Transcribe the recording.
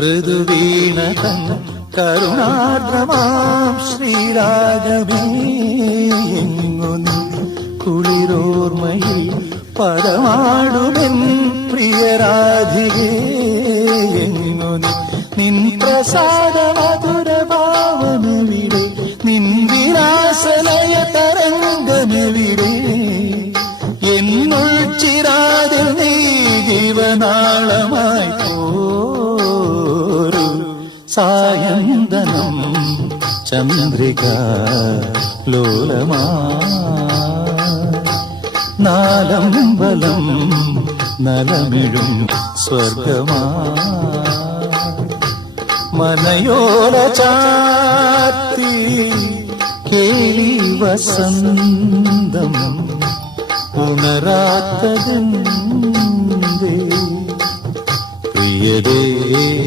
ഋതുവീണതൻ കരുണാർദ്രമാം ശ്രീരാഗമേ എങ്ങു നീ കുളിരോർമ്മയിൽ പദമാടുമെൻ പ്രിയരാധികേ എങ്ങു നീ നിൻ പ്രസാദ മധുരഭാവമെവിടെ നിൻ വിലാസലയ തരംഗമെവിടെ എന്നുൾ ചിരാതിൽ നീ ജീവനാളമായി പോരു സായന്തനം ചന്ദ്രിക ലോലമാ നാലമ്പലം നലമിഴും സ്വർഗമാ മനയോല ചാത്തി കേളി വസന്തം ഉണരാത്തതെന്തേ പ്രിയതേ